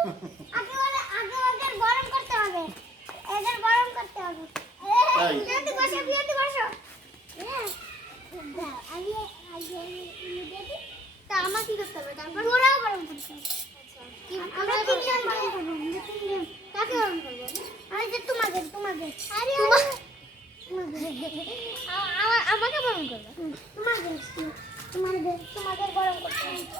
আগে আগে ওদের গরম করতে হবে। এদের গরম করতে হবে। যদি বসে বিয়েতে বসো। হ্যাঁ, তা আমার কি করতে হবে? গরম করতে হবে। আচ্ছা। আমরা তিনজন গরম করব আরে যে তোমাদের তোমাদের। আরে আমার আমাকে গরম করবে? তোমাদের তোমাদের তোমাদের গরম করতে হবে।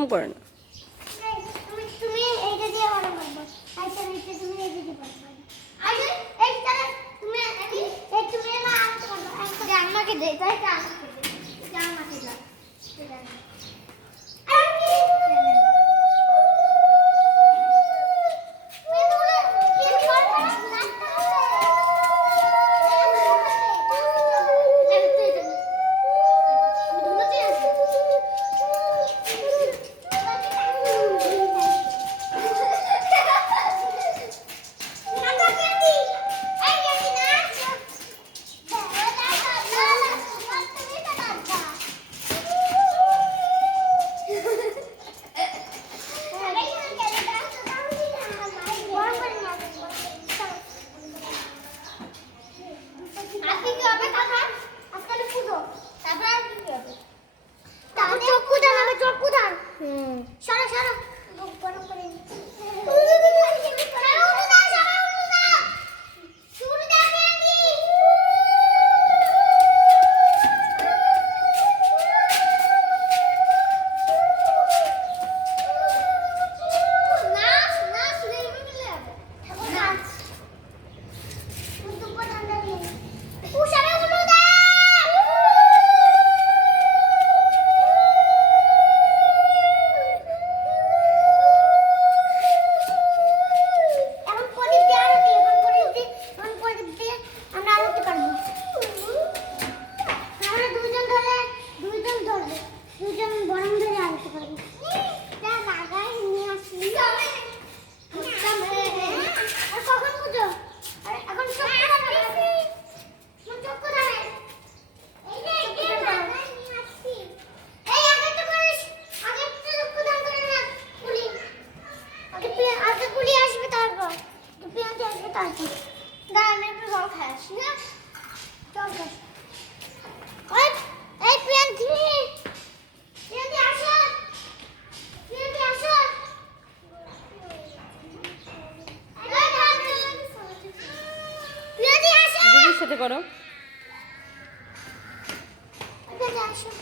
এরকম করে না থাকি দাঁড়ান একটু জল খাই আসি না জল খাই এই প্রিয়ান্তি প্রিয়ান্তি আসো। প্রিয়ান্তি আসো। সাথে করো। আসো।